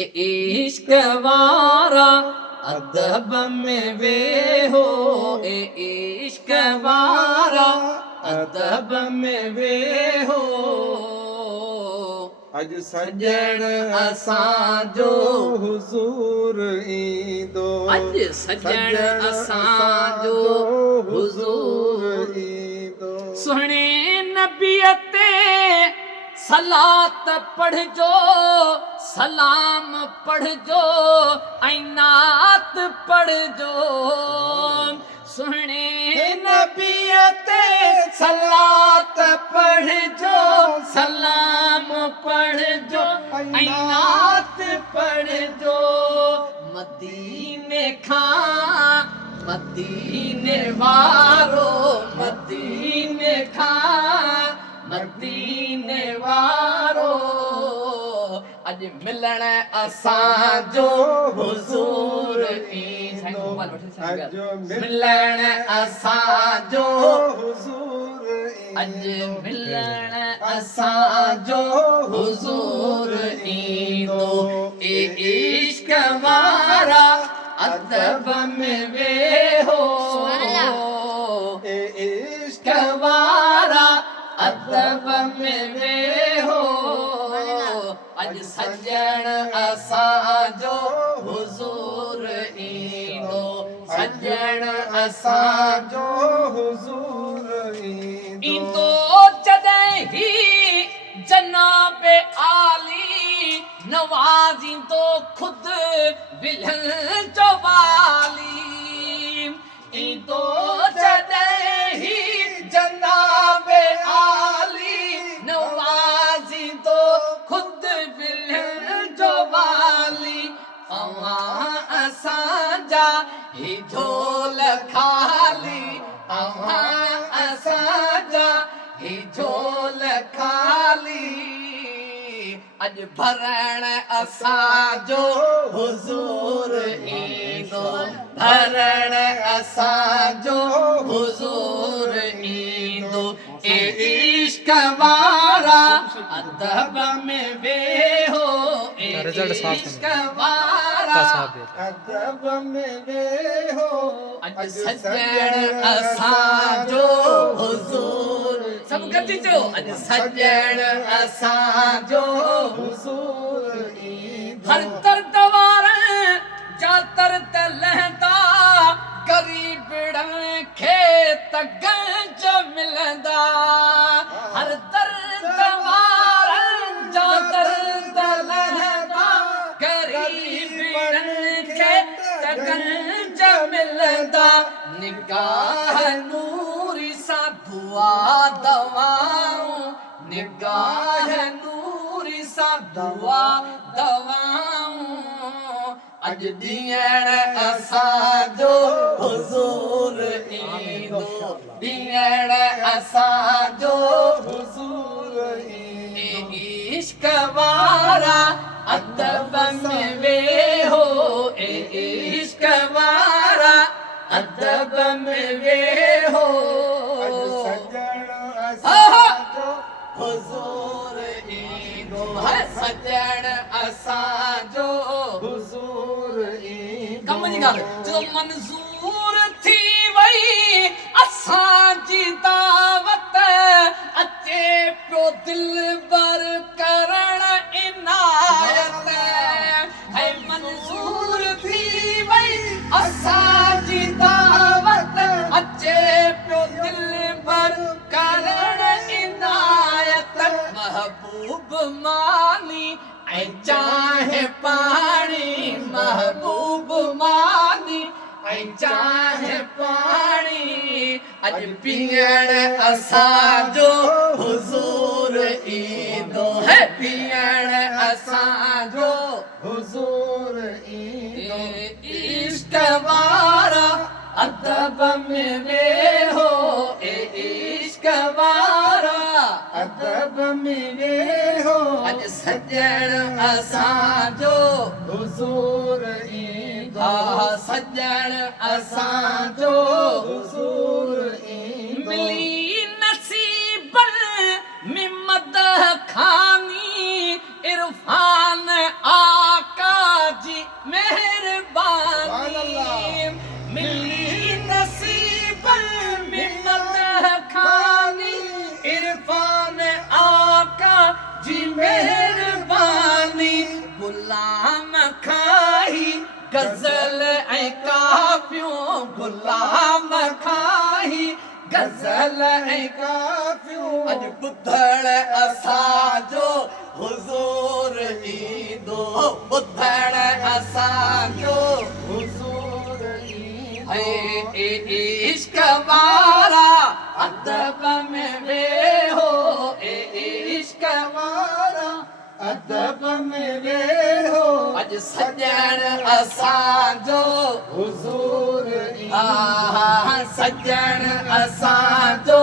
इश्क वारा अदब में वे हो, इश्क वारा अदब में वे हो। अज सजण असां जो हुजूर ईंदो, अज सजण असां जो हुजूर ईंदो। सुहिणे नबीअ ते सलात पढ़जो, सलाम पढ़जो, ऐं नात पढ़जो। सुहिणे नबीअ ते सलात पढ़जो, सलाम पढ़जो, ऐं नात पढ़जो। मदीने खां मदीने वारो, मदीने खां मदीने वारो। अज मिलण असांजो हुजूर ईंदो, मिलण असांजो हुजूर अज मिलण असांजो हुजूर ईंदो। इश्क वारा अदब में वे हो, इश्क वारा अदब में वे हो। अज सजण असांजो हुजूर ईंदो, सजण असांजो हुजूर ईंदो। जॾहिं ही जनाबे आली नवाज़ींदो खुद विलहन जो वाली। ईंदो जॾहिं ही जनाबे आली नवाज़ींदो खुद विलहन जो वाली। अवां असांजा ही झोल खाली, अवां असांजा ही झोल खाली। अज भरण असांजो हुजूर ईंदो, भरण असांजो हुजूर ईंदो। इश्क वारा अदब में वे हो, इश्क वारा अदब में वे हो। अज सजण असांजो हुजूर, सब गॾिजी चओ, अज सजण असांजो हुजूर ईंदो। हर दर्द वारनि जा दर्द लहंदा, गरीबड़नि खे त गंज मिलंदा। हर दर्द वारनि जा दर्द लहंदा, गरीबड़नि खे त गंज मिलंदा। निगाह नूरी सां दुआ दवाऊं, निगाह नूरी सां दुआ दवाऊं। अज ॾियण असांजो हुजूर ईंदो, ॾियण असांजो हुजूर ईंदो। इश्क वारा अदब में वे हो, इश्क वारा अदब में वे हो। सजण असांजो हुजूर ईंदो, सजण असांजो हुजूर ईंदो। कम जी ॻाल्हि जो मंज़ूर थी वई असांजी दावत, अचे पियो दिलबर करण इनायत। है मंज़ूर थी वई असांजी दावत, अचे पियो दिलबर करण इनायत। महबूब मानी ऐं चाहे पाणी, महबूब मानी ऐं चाहे पाणी। अज पीअण असांजो हुजूर ईंदो, है पीअण असांजो हुजूर ईंदो। इश्क वारा अदब में वे हो, इश्क वारा अदब में वे हो। अज सजण असांजो हुजूर ईंदो, सजण असांजो हुजूर ईंदो। मिली नसीबन में मदह खानी इरफान आका गज़ल ऐं काफ़ियूं गुलाम खाही गज़ल ऐं काफ़ियूं अॼु ॿुधण असांजो हुज़ूर ईंदो ॿुधण असांजो हुज़ूर ईंदो इश्क वारा अदब में वेहो इश्क वारा अदब में वेहो अॼु सॼण असांजो हुज़ूर ईंदो सॼण असांजो